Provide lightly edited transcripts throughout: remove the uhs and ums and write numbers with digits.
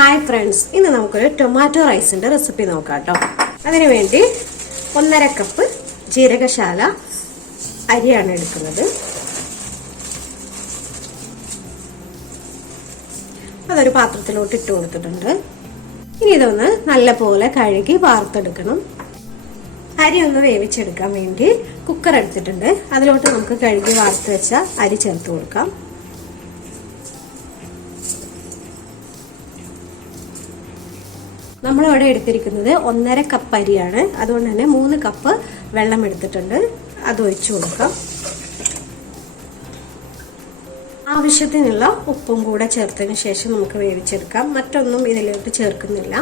Hi friends, ഇന്ന് നമുക്കൊരു tomato റൈസിന്റെ recipe നോക്കാം കേട്ടോ. അതിനുവേണ്ടി 1.5 കപ്പ് ജീരകശാല അരിയാണ് എടുക്കുന്നത്. അതൊരു പാത്രത്തിലോട്ട് ഇട്ട് കൊടുത്തിട്ടുണ്ട്. ഇനി ഇതൊന്ന് നല്ലപോലെ കഴുകി വാർത്തെടുക്കണം. അരി ഒന്ന് വേവിച്ചെടുക്കാൻ വേണ്ടി കുക്കർ എടുത്തിട്ടുണ്ട്. അതിലോട്ട് നമുക്ക് കഴുകി വാർത്ത് വെച്ച അരി ചേർത്ത് കൊടുക്കാം. നമ്മളിവിടെ എടുത്തിരിക്കുന്നത് 1.5 കപ്പ് അരിയാണ്. അതുകൊണ്ട് തന്നെ 3 കപ്പ് വെള്ളം എടുത്തിട്ടുണ്ട്. അത് ഒഴിച്ചു കൊടുക്കാം. ആവശ്യത്തിനുള്ള ഉപ്പും കൂടെ ചേർത്തതിന് ശേഷം നമുക്ക് വേവിച്ചെടുക്കാം. മറ്റൊന്നും ഇതിലോട്ട് ചേർക്കുന്നില്ല,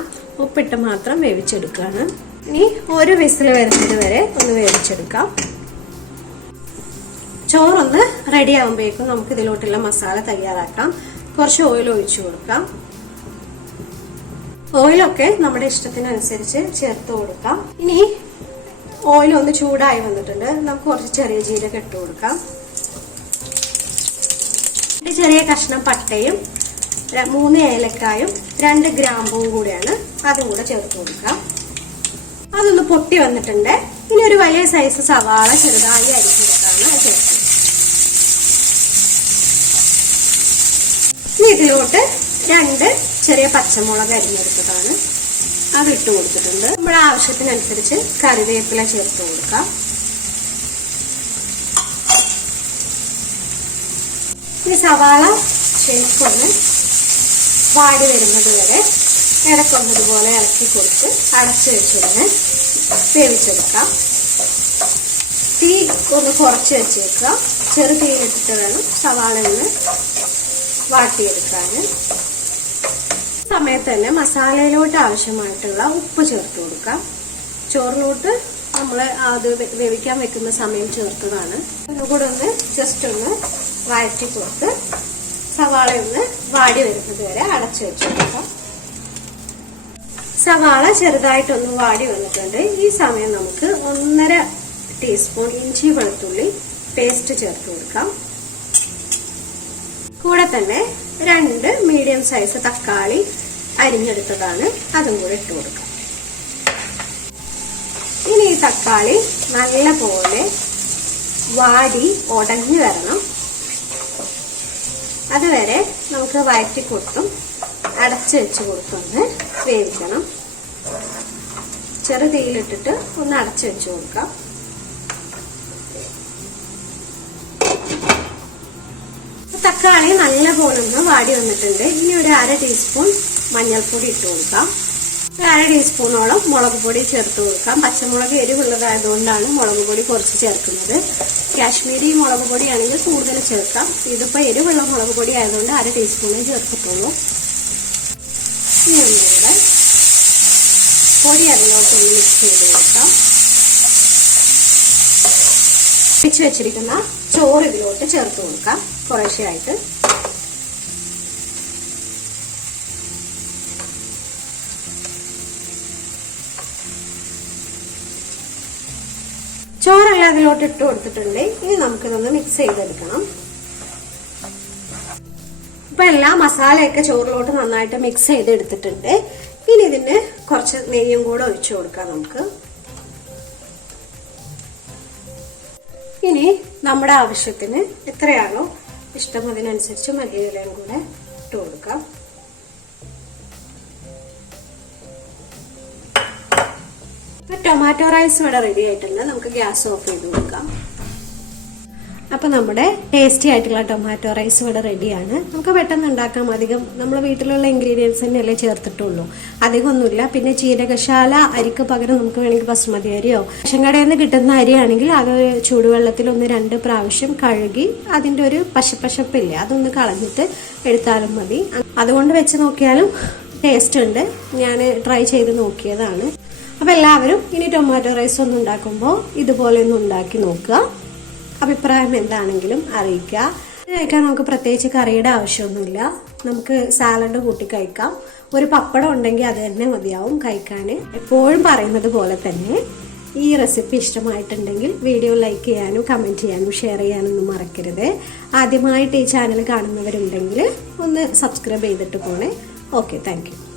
ഉപ്പിട്ട് മാത്രം വേവിച്ചെടുക്കുകയാണ്. ഇനി ഒരു വിസിൽ വരുന്നത് വരെ ഒന്ന് വേവിച്ചെടുക്കാം. ചോറൊന്ന് റെഡി ആകുമ്പോഴേക്കും നമുക്ക് ഇതിലോട്ടുള്ള മസാല തയ്യാറാക്കാം. കുറച്ച് ഓയിൽ ഒഴിച്ചു കൊടുക്കാം. ഓയിലൊക്കെ നമ്മുടെ ഇഷ്ടത്തിനനുസരിച്ച് ചേർത്ത് കൊടുക്കാം. ഇനി ഓയിൽ ഒന്ന് ചൂടായി വന്നിട്ടുണ്ട്. നമുക്ക് കുറച്ച് ചെറിയ ജീരകം ഇട്ട് കൊടുക്കാം. ചെറിയ കഷ്ണം പട്ടയും 3 ഏലക്കായും 2 ഗ്രാമ്പും കൂടിയാണ്, അതും കൂടെ ചേർത്ത് കൊടുക്കാം. അതൊന്ന് പൊട്ടി വന്നിട്ടുണ്ട്. ഇനി ഒരു വലിയ സൈസ് സവാള ചെറുതായി അരിച്ചെടുത്താണ് അത് ചേർക്കുന്നത്. ഇനി ഇതിലോട്ട് 2 ചെറിയ പച്ചമുളക് അരിഞ്ഞെടുത്തതാണ്, അത് ഇട്ട് കൊടുത്തിട്ടുണ്ട്. നമ്മുടെ ആവശ്യത്തിനനുസരിച്ച് കറിവേപ്പില ചേർത്ത് കൊടുക്കാം. ഈ സവാള ശരിക്കൊന്ന് വാടി വരുന്നത് വരെ ഇടക്കൊന്നതുപോലെ ഇളക്കി കൊടുത്ത് അടച്ചു വെച്ചൊന്ന് വേവിച്ചെടുക്കാം. തീ ഒന്ന് കുറച്ച് വെച്ചേക്കുക. ചെറു തീയിലിട്ടിട്ട് വേണം സവാള ഒന്ന് വാട്ടിയെടുക്കാൻ. സമയത്ത് തന്നെ മസാലയിലോട്ട് ആവശ്യമായിട്ടുള്ള ഉപ്പ് ചേർത്ത് കൊടുക്കാം. ചോറിലോട്ട് നമ്മൾ അത് വേവിക്കാൻ വെക്കുന്ന സമയം ചേർത്തതാണ്. ഒന്നുകൂടെ ഒന്ന് ജസ്റ്റ് ഒന്ന് വഴറ്റി കൊടുത്ത് സവാള ഒന്ന് വാടി വരുന്നത് വരെ അടച്ചു വെച്ച് കൊടുക്കാം. സവാള ചെറുതായിട്ടൊന്ന് വാടി വന്നിട്ടുണ്ട്. ഈ സമയം നമുക്ക് 1.5 ടീസ്പൂൺ ഇഞ്ചി വെളുത്തുള്ളി പേസ്റ്റ് ചേർത്ത് കൊടുക്കാം. കൂടെ തന്നെ 2 മീഡിയം സൈസ് തക്കാളി അരിഞ്ഞെടുത്തതാണ്, അതും കൂടെ ഇട്ട് കൊടുക്കാം. ഇനി ഈ തക്കാളി നല്ലപോലെ വാടി ഉടഞ്ഞു വരണം. അതുവരെ നമുക്ക് വഴറ്റി കൊടുത്തും അടച്ചു വെച്ച് കൊടുത്തൊന്ന് വേവിക്കണം. ചെറു തീയിലിട്ടിട്ട് ഒന്ന് അടച്ചു വെച്ച് കൊടുക്കാം. തക്കാളി നല്ലപോലെ ഒന്ന് വാടി വന്നിട്ടുണ്ട്. ഇനി ഒരു 1/2 ടീസ്പൂൺ മഞ്ഞൾപ്പൊടി ഇട്ട് കൊടുക്കാം. 1/2 ടീസ്പൂണോളം മുളക് പൊടി ചേർത്ത് കൊടുക്കാം. പച്ചമുളക് എരിവുള്ളതായതുകൊണ്ടാണ് മുളക് പൊടി കുറച്ച് ചേർക്കുന്നത്. കാശ്മീരി മുളക് പൊടിയാണെങ്കിൽ കൂടുതൽ ചേർക്കാം. ഇതിപ്പോൾ എരിവുള്ള മുളക് പൊടി ആയതുകൊണ്ട് 1/2 ടീസ്പൂണേ ചേർത്തിട്ടുള്ളൂ. ഇനി ഒന്നുകൂടെ പൊടി അതിലോട്ടൊന്ന് മിക്സ് ചെയ്ത് കൊടുക്കാം. വെച്ച് വെച്ചിരിക്കുന്ന ചോറ് ഇതിലോട്ട് ചേർത്ത് കൊടുക്കാം കുറേശ്ശെയായിട്ട്. ചോറെല്ലാം അതിലോട്ട് ഇട്ട് കൊടുത്തിട്ടുണ്ട്. ഇനി നമുക്കിതൊന്ന് മിക്സ് ചെയ്തെടുക്കണം. ഇപ്പൊ എല്ലാ മസാലയൊക്കെ ചോറിലോട്ട് നന്നായിട്ട് മിക്സ് ചെയ്തെടുത്തിട്ടുണ്ട്. ഇനി ഇതിന് കുറച്ച് നെയ്യും കൂടെ ഒഴിച്ചു കൊടുക്കാം നമുക്ക്. ഇനി നമ്മുടെ ആവശ്യത്തിന് എത്രയാണോ ഇഷ്ടം അതിനനുസരിച്ച് മല്ലിയിലയും കൂടെ ഇട്ട് കൊടുക്കാം. ടൊമാറ്റോ റൈസ് ഇവിടെ റെഡി ആയിട്ടുണ്ട്. നമുക്ക് ഗ്യാസ് ഓഫ് ചെയ്ത് കൊടുക്കാം. അപ്പൊ നമ്മുടെ ടേസ്റ്റി ആയിട്ടുള്ള ടൊമാറ്റോ റൈസ് ഇവിടെ റെഡിയാണ്. നമുക്ക് പെട്ടെന്ന് ഉണ്ടാക്കാം. അധികം നമ്മൾ വീട്ടിലുള്ള ഇൻഗ്രീഡിയൻസ് തന്നെയല്ലേ ചേർത്തിട്ടുള്ളൂ, അധികമൊന്നുമില്ല. പിന്നെ ജീരകശാല അരിക്ക് പകരം നമുക്ക് വേണമെങ്കിൽ ബസ്മതി അരിയോ റേഷൻ കടയിൽ നിന്ന് കിട്ടുന്ന അരിയാണെങ്കിൽ അത് ചൂടുവെള്ളത്തിൽ 1-2 പ്രാവശ്യം കഴുകി അതിന്റെ ഒരു പശപ്പില്ലേ അതൊന്ന് കളഞ്ഞിട്ട് എടുത്താലും മതി. അതുകൊണ്ട് വെച്ച് നോക്കിയാലും ടേസ്റ്റ് ഉണ്ട്. ഞാൻ ട്രൈ ചെയ്ത് നോക്കിയതാണ്. അപ്പൊ എല്ലാവരും ഇനി ടൊമാറ്റോ റൈസ് ഒന്നും ഉണ്ടാക്കുമ്പോൾ ഇതുപോലെ ഒന്ന് ഉണ്ടാക്കി നോക്കുക. അഭിപ്രായം എന്താണെങ്കിലും അറിയിക്കുക. കഴിക്കാൻ നമുക്ക് പ്രത്യേകിച്ച് കറിയുടെ ആവശ്യമൊന്നുമില്ല. നമുക്ക് സാലഡ് കൂട്ടി കഴിക്കാം. ഒരു പപ്പടം ഉണ്ടെങ്കിൽ അത് തന്നെ മതിയാവും കഴിക്കാൻ. എപ്പോഴും പറയുന്നത് പോലെ തന്നെ ഈ റെസിപ്പി ഇഷ്ടമായിട്ടുണ്ടെങ്കിൽ വീഡിയോ ലൈക്ക് ചെയ്യാനും കമൻറ്റ് ചെയ്യാനും ഷെയർ ചെയ്യാനൊന്നും മറക്കരുത്. ആദ്യമായിട്ട് ഈ ചാനൽ കാണുന്നവരുണ്ടെങ്കിൽ ഒന്ന് സബ്സ്ക്രൈബ് ചെയ്തിട്ട് പോണേ. Okay, thank you.